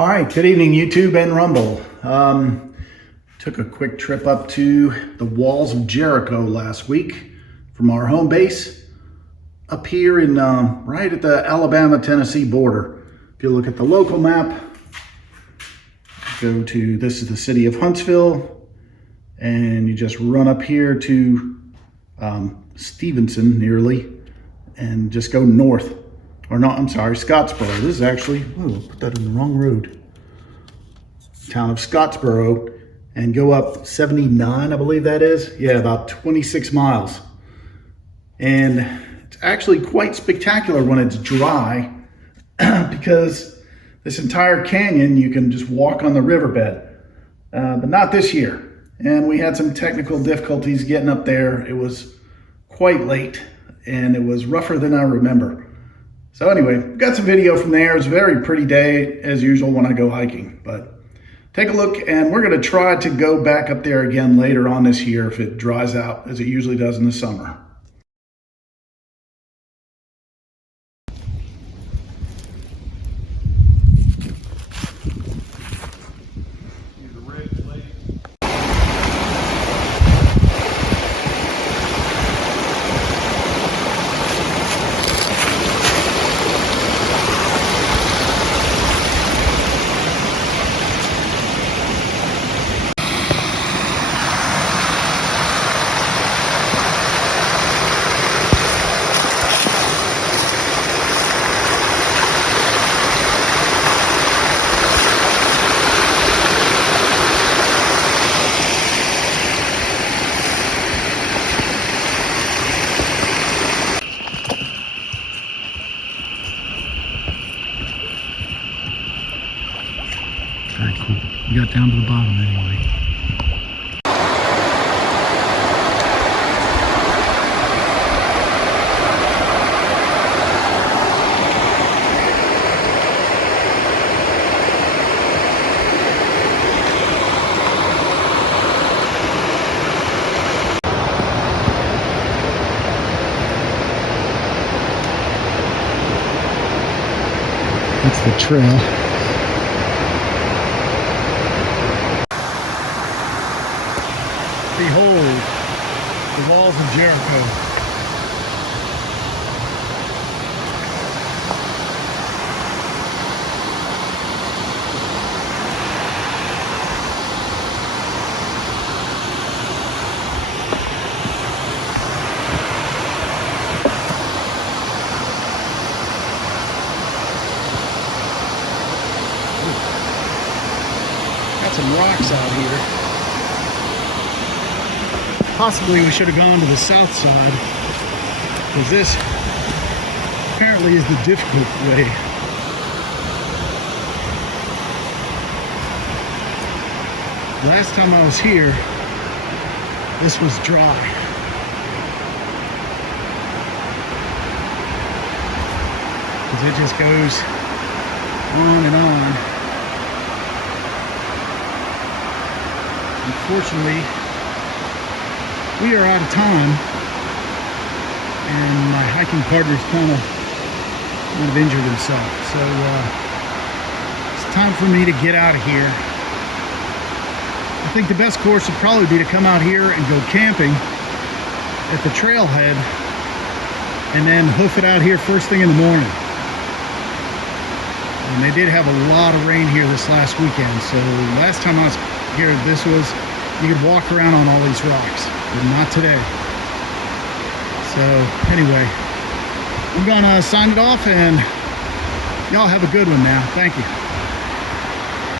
All right, good evening, YouTube and Rumble. Took a quick trip up to the walls of Jericho last week from our home base up here in right at the Alabama-Tennessee border. If you look at the local map, go to, this is the city of Huntsville, and you just run up here to Stevenson nearly, and just go north. Or not, I'm sorry, Scottsboro. This is actually, oh, I put that in the wrong road. Town of Scottsboro, and go up 79, I believe that is. Yeah, about 26 miles. And it's actually quite spectacular when it's dry because this entire canyon, you can just walk on the riverbed, but not this year. And we had some technical difficulties getting up there. It was quite late and it was rougher than I remember. So anyway, got some video from there. It's a very pretty day as usual when I go hiking, but take a look, and we're going to try to go back up there again later on this year if it dries out as it usually does in the summer. Very cool. We got down to the bottom anyway. That's the trail. Behold, the walls of Jericho. Got some rocks out here. Possibly we should have gone to the south side, because this apparently is the difficult way. Last time I was here, this was dry. Because it just goes on and on. Unfortunately, we are out of time, and my hiking partner's kind of injured himself. So it's time for me to get out of here. I think the best course would probably be to come out here and go camping at the trailhead, and then hoof it out here first thing in the morning. And they did have a lot of rain here this last weekend, so last time I was here, you could walk around on all these rocks, but not today. So anyway, I'm gonna sign it off, and y'all have a good one now. Thank you.